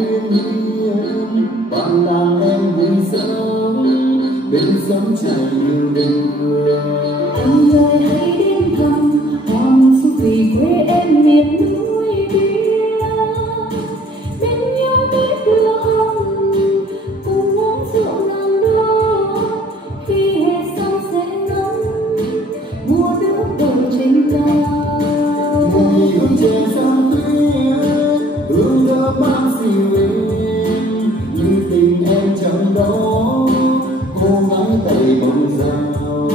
thiên nhiên bạn là em vui sống bên sống trải nhiều tình người. Anh ơi hãy đến thăm hoàng su vì quê em miền núi kia, bên nhau biết đưa hồng cùng uống rượu ngàn đô. Khi hè xong sẽ ngắm mùa nước đổ trên cao, mùi hương trẻ sang tuyết hương thơm mang dịu êm như tình em trong đó cô gái tay bóng dao.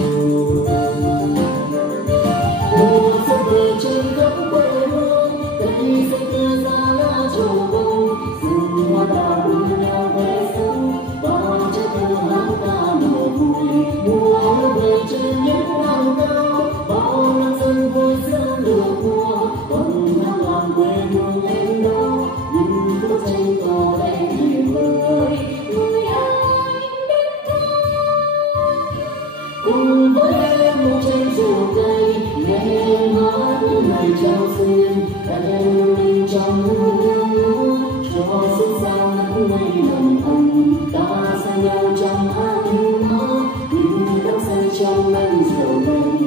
Mùa xuân về trên khắp quê hương cây xanh tươi ra lá trầu bông rừng hoa đào đua nhau về sông bao trái thơ hát ca mùa vui. Mùa về trên những đảo cao bao năm dân vui sướng được mùa còn nắng làm quê hương em đâu những bức tranh tỏ vẻ niềm vui. người anh đến thăm Cùng với em một trên rượu cây nghe em hát những lời chào xuyên em yêu mình trong hương lúa cho xuân sang nắng ngày nồng ấm ta xa nhau trong ánh mắt những đắm say trong men rượu đầy.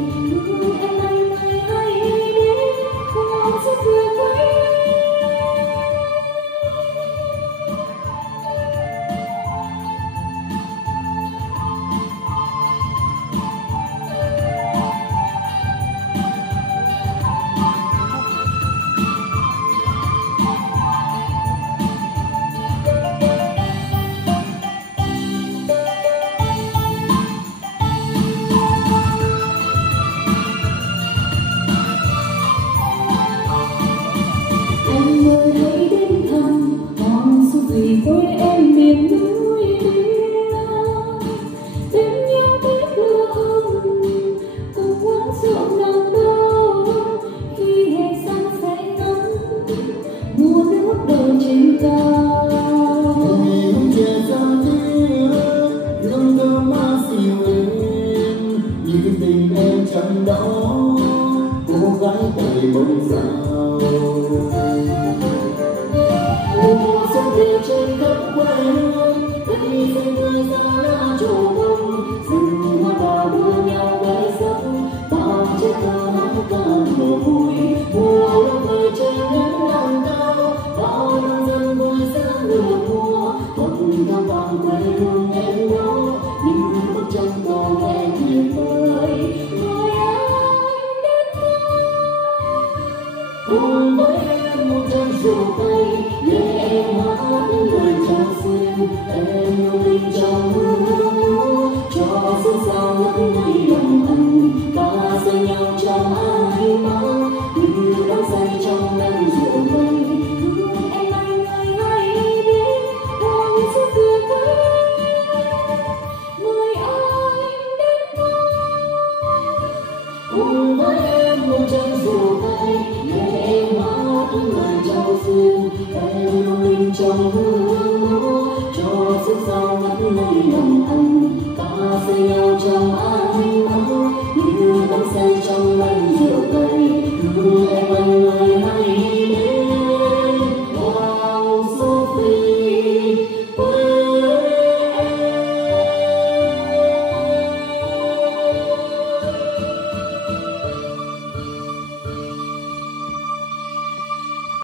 em anh ơi hãy đến hoàng su về quê. Em ơi hãy đến thăm hoàng su vì quê em miền núi kia, bên nhau biết đưa hồng cùng uống rượu ngàn đô. Khi hè sang sẽ ngắm mùa nước đổ trên cao, mùi hương trẻ sang tuyết hương thơm mang dịu êm như tình em trong đó cô gái tay bóng dao. Mùa xuân về trên khắp quê hương cây xanh tươi ra lá trầu bông rừng hoa đào đua nhau về sông bao trái thơ hát ca mùa vui. Mùa về trên những đảo cao bao năm dân vui sướng được mùa còn thăm vàng quê hương em đó những bức tranh tỏ vẻ niềm vui. người anh đến thăm Cùng với em một chén rượu cây nghe em hát những lời chào xuyên em yêu mình trong hương lúa cho xuân sang nắng ngày nồng ấm ta say nhau trong ánh mắt như đắm say trong men rượu đầy. em anh ơi hãy đến hoàng su về quê. người anh đến thăm Cùng với em một chén rượu cây nghe em hát những lời chào xuyên em yêu mình trong hương lúa cho xuân sang nắng ngày nồng ấm ta say nhau trong ánh